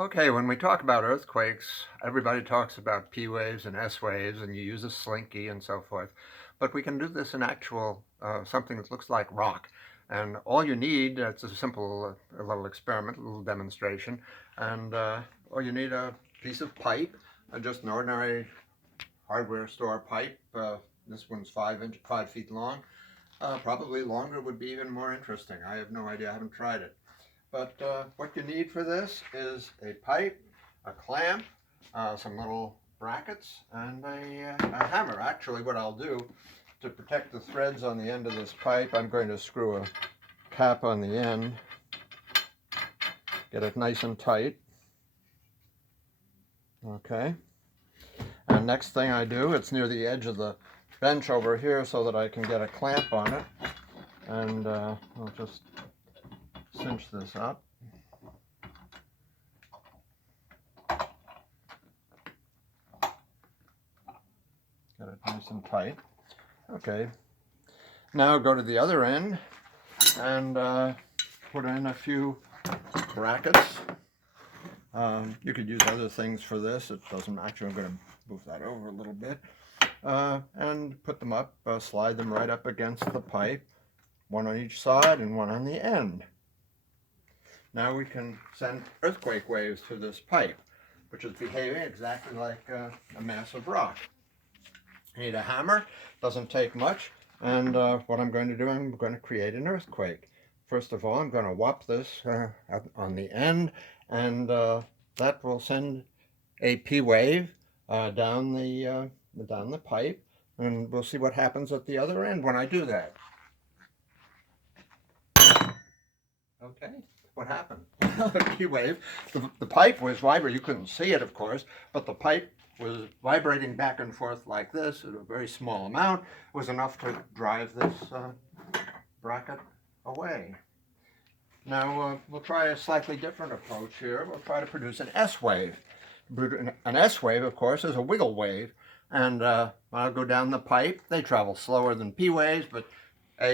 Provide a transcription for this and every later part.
Okay, when we talk about earthquakes, everybody talks about P waves and S waves, and you use a slinky and so forth. But we can do this in actual something that looks like rock. And all you need, it's a simple a little experiment, a little demonstration, and all you need a piece of pipe, just an ordinary hardware store pipe. This one's 5 feet long. Probably longer would be even more interesting. I have no idea. I haven't tried it. But what you need for this is a pipe, a clamp, some little brackets, and a hammer. Actually, what I'll do to protect the threads on the end of this pipe, I'm going to screw a cap on the end, get it nice and tight. Okay. And next thing I do, it's near the edge of the bench over here so that I can get a clamp on it. And I'll just cinch this up. Get it nice and tight. Okay. Now go to the other end and put in a few brackets. You could use other things for this. It doesn't actually, I'm going to move that over a little bit. And put them up, slide them right up against the pipe, one on each side and one on the end. Now we can send earthquake waves through this pipe, which is behaving exactly like a massive rock. You need a hammer, doesn't take much, and what I'm going to do, I'm going to create an earthquake. First of all, I'm going to whop this on the end, and that will send a P wave down the pipe, and we'll see what happens at the other end when I do that. Okay, what happened? The P wave, the pipe was vibrating. You couldn't see it, of course, but the pipe was vibrating back and forth like this at a very small amount. It was enough to drive this bracket away. Now we'll try a slightly different approach here. We'll try to produce an S wave. An S wave, of course, is a wiggle wave, and I'll go down the pipe. They travel slower than P waves, but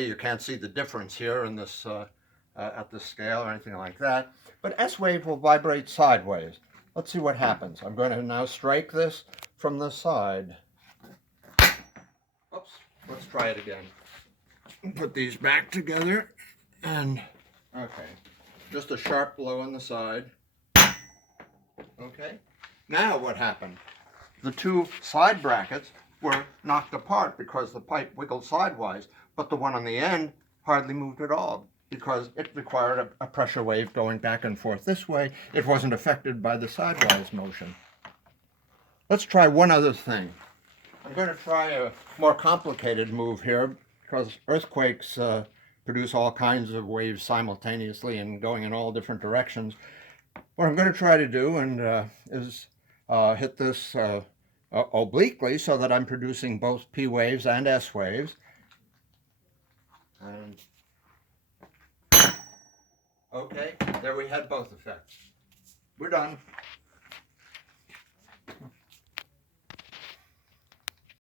you can't see the difference here in this at this scale or anything like that. But S wave will vibrate sideways. Let's see what happens. I'm going to now strike this from the side. Oops, let's try it again. Put these back together and okay, just a sharp blow on the side. Okay, now what happened? The two side brackets were knocked apart because the pipe wiggled sidewise, but the one on the end hardly moved at all because it required a pressure wave going back and forth this way. It wasn't affected by the sidewise motion. Let's try one other thing. I'm going to try a more complicated move here because earthquakes produce all kinds of waves simultaneously and going in all different directions. What I'm going to try to do is hit this obliquely so that I'm producing both P waves and S waves. And okay, there we had both effects. We're done.